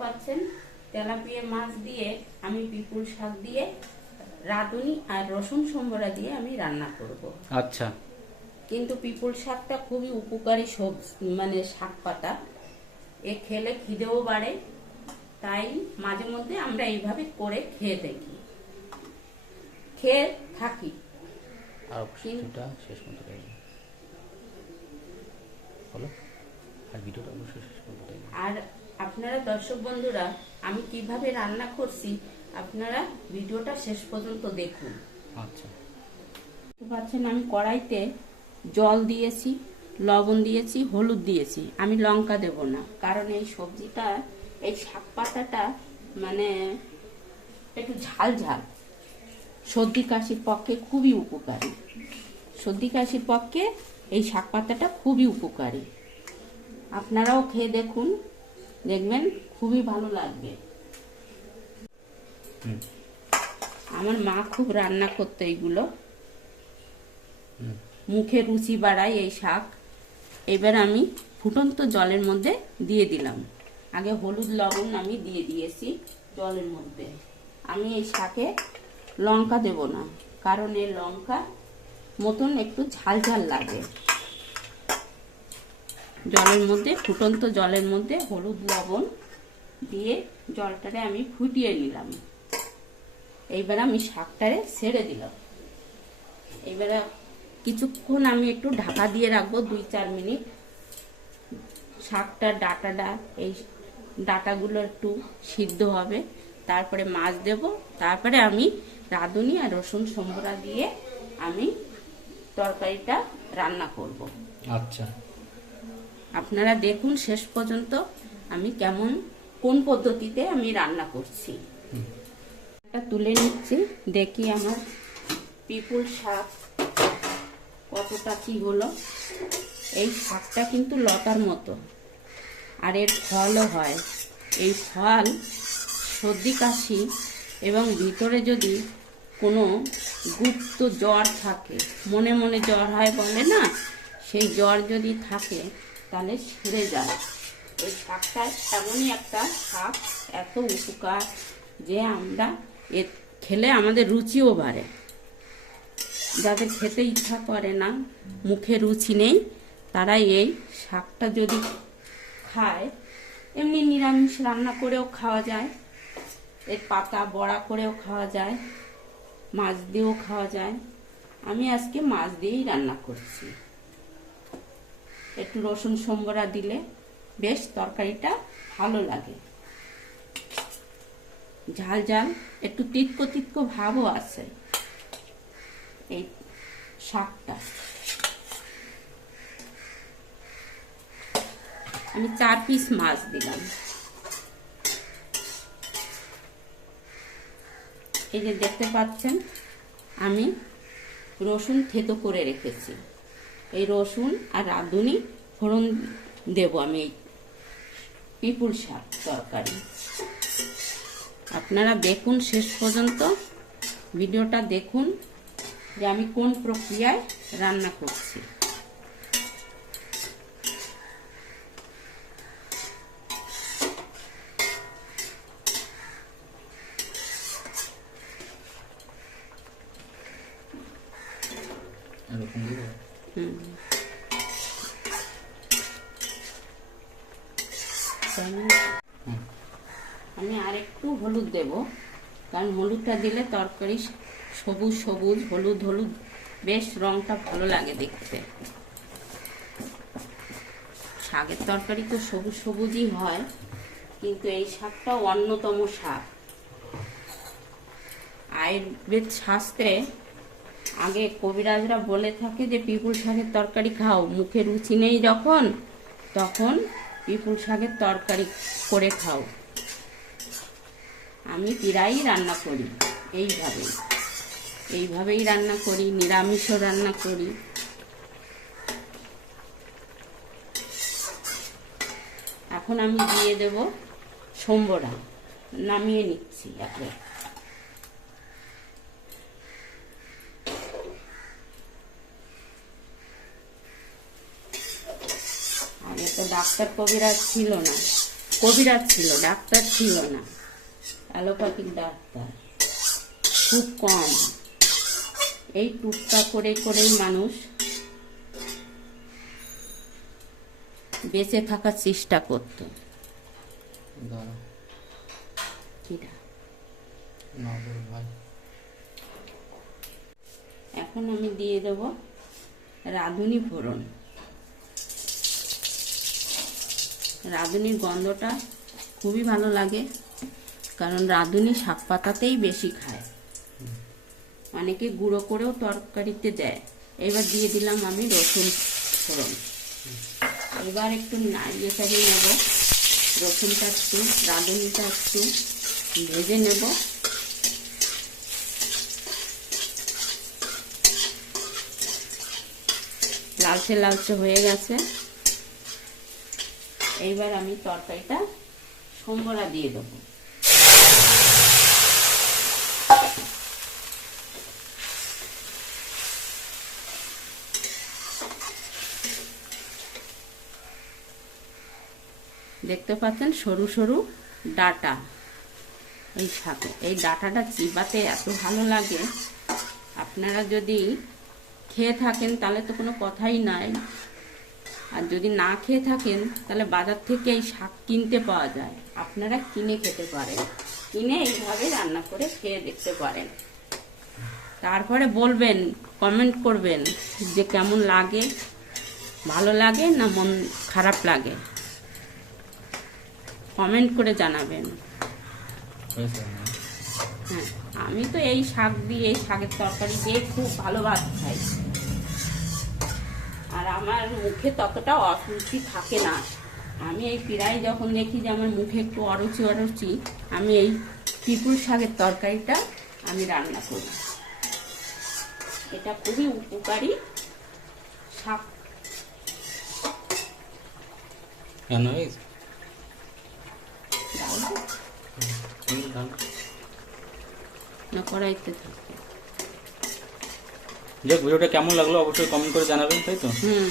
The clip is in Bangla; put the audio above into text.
পাচ্ছেন। তেলাপিয়া মাছ দিয়ে আমি পিপুল শাক দিয়ে রাঁধুনি আর রসুন সম্বরা দিয়ে আমি রান্না করব। আচ্ছা। কিন্তু পিপুল শাকটা খুবই উপকারী সবজি মানে শাক পাতা। এ খেলে খিদেও বাড়ে তাই মাঝে মধ্যে আমরা এইভাবে করে খেয়ে দেখি। খেয়ে থাকি। শেষ আর ভিডিওটা অবশ্যই শেষ আর আপনারা দর্শক বন্ধুরা আমি কীভাবে রান্না করছি আপনারা ভিডিওটা শেষ পর্যন্ত দেখুন। আচ্ছা। পাচ্ছেন আমি কড়াইতে জল দিয়েছি লবণ দিয়েছি হলুদ দিয়েছি। আমি লঙ্কা দেব না কারণ এই সবজিটা এই শাক পাতাটা মানে একটু ঝাল ঝাল। সর্দি কাশির পক্ষে খুবই উপকারী। সর্দি কাশির পক্ষে এই শাক পাতাটা খুবই উপকারী। আপনারাও খেয়ে দেখুন দেখবেন খুবই ভালো লাগবে। আমার মা খুব রান্না করতো এইগুলো মুখে রুচি বাড়ায় এই শাক। এবার আমি ফুটন্ত জলের মধ্যে দিয়ে দিলাম। আগে হলুদ লবণ আমি দিয়ে দিয়েছি জলের মধ্যে। আমি এই শাকে লঙ্কা দেব না কারণ এই লঙ্কা মতন একটু ঝাল ঝাল লাগে। জলের মধ্যে, ফুটন্ত জলের মধ্যে হলুদ, লবণ দিয়ে জলটারে আমি ফুটিয়ে নিলাম। এইবার আমি শাকটারে ছেড়ে দিলাম। এবারে কিছুক্ষণ আমি একটু ঢাকা দিয়ে রাখব, দুই চার মিনিট। শাকটা ডাটাটা, এই ডাটাগুলো একটু সিদ্ধ হবে। তারপরে মাছ দেব। তারপরে আমি রাঁধুনি আর রসুন সম্বরা দিয়ে আমি তরকারিটা রান্না করব। আচ্ছা। আপনারা দেখুন শেষ পর্যন্ত আমি কেমন, কোন পদ্ধতিতে আমি রান্না করছি। এটা তুলে নিচ্ছি, দেখি আমার পিপুল শাক কতটা কি হলো। এই শাকটা কিন্তু লতার মতো, আর এর ফলও হয়। এই ফল সর্দি, কাশি এবং ভিতরে যদি কোনো গুপ্ত জ্বর থাকে, মনে মনে জ্বর হয় বলে না? সেই জ্বর যদি থাকে তাহলে সেরে যায়। এই শাকটা এমনই একটা শাক এত উপকার যে আমরা এ খেলে আমাদের রুচিও বাড়ে। যাদের খেতে ইচ্ছা করে না, মুখে রুচি নেই তারা এই শাকটা যদি খায়, এমনি নিরামিষ রান্না করেও খাওয়া যায়, এর পাতা বড়া করেও খাওয়া যায়, মাছ দিয়েও খাওয়া যায়। আমি আজকে মাছ দিয়েই রান্না করছি। একটু রসুন সম্বরা দিলে বেশ তরকারিটা ভালো লাগে। ঝাল ঝাল, একটু তিতকো তিতকো ভাবও আছে এই শাকটা। আমি চার পিস মাছ দিলাম। এই যে দেখতে পাচ্ছেন, আমি রসুন থেতো করে রেখেছি। এই রসুন আর রাঁধুনি ফোড়ন দেব আমি এই পিপুল শাক তরকারি আপনারা দেখুন শেষ পর্যন্ত, ভিডিওটা দেখুন যে আমি কোন প্রক্রিয়ায় রান্না করছি এরকম। আমি- আর একটু হলুদ দেব। কারণ হলুদটা দিলে তরকারি সবুজ সবুজ, হলুদ হলুদ, বেশ রংটা ভালো লাগে দেখতে। শাকের তরকারি তো সবুজ সবুজই হয়, কিন্তু এই শাকটা অন্যতম শাক। আয়ুর্বেদ শাস্ত্রে আগে কবিরাজরা বলে থাকে যে, পিপুল শাকের তরকারি খাও। মুখে রুচি নেই যখন, তখন পিপুল শাকের তরকারি করে খাও। আমি প্রায়ই রান্না করি, এইভাবেই। এইভাবেই রান্না করি, নিরামিষও রান্না করি। এখন আমি দিয়ে দেব সম্বরা। নামিয়ে নিচ্ছি একবার আগে তো ডাক্তার কবিরাজ ছিল না। কবিরাজ ছিল ডাক্তার ছিল না। অ্যালোপ্যাথিক ডাক্তার। খুব কম। এই টুকটা করে করেই মানুষ বেঁচে থাকার চেষ্টা করতো। এখন আমি দিয়ে দেব রাঁধুনি ফোড়ন। রাঁধুনির গন্ধটা খুবই ভালো লাগে, কারণ রাঁধুনি শাক পাতাতেই বেশি খায়। অনেকে গুঁড়ো করেও তরকারিতে দেয়। এবার দিয়ে দিলাম আমি রসুন ফোড়ন। এবার একটু নাড়িয়ে চাড়িয়ে নেব। রসুনটা একটু, রাঁধুনিটা একটু ভেজে নেব। লালচে লালচে হয়ে গেছে। এইবার আমি তরকারিটা সম্বরা দিয়ে দেবো। দেখতে পাচ্ছেন সরু সরু ডাটা এই সাথে এই ডাটাটা চিবাতে এত ভালো লাগে। আপনারা যদি খেয়ে থাকেন তাহলে তো কোনো কথাই নাই। আর যদি না খেয়ে থাকেন, তাহলে বাজার থেকে এই শাক কিনতে পাওয়া যায়। আপনারা কিনে খেতে পারেন। কিনে এইভাবে রান্না করে খেয়ে দেখতে পারেন। তারপরে বলবেন কমেন্ট করবেন যে কেমন লাগে, ভালো লাগে না মন খারাপ লাগে? কমেন্ট করে জানাবেন। হ্যাঁ আমি তো এই শাক দিয়ে, এই শাকের তরকারি দিয়ে খুব ভালো ভাত খাই আমার মুখে ততটা অরুচি থাকে না। আমি এই প্রায় যখন দেখি যে আমার মুখে একটু অরুচি অরুচি আমি এই পিপুল শাকের তরকারিটা আমি রান্না করি। এটা খুবই উপকারী শাক। কেন হয়েছে ডাল না কড়াইতে থাকে যাক ভিডিওটা কেমন লাগল অবশ্যই কমেন্ট করে জানাবেন তাই তো? হুম।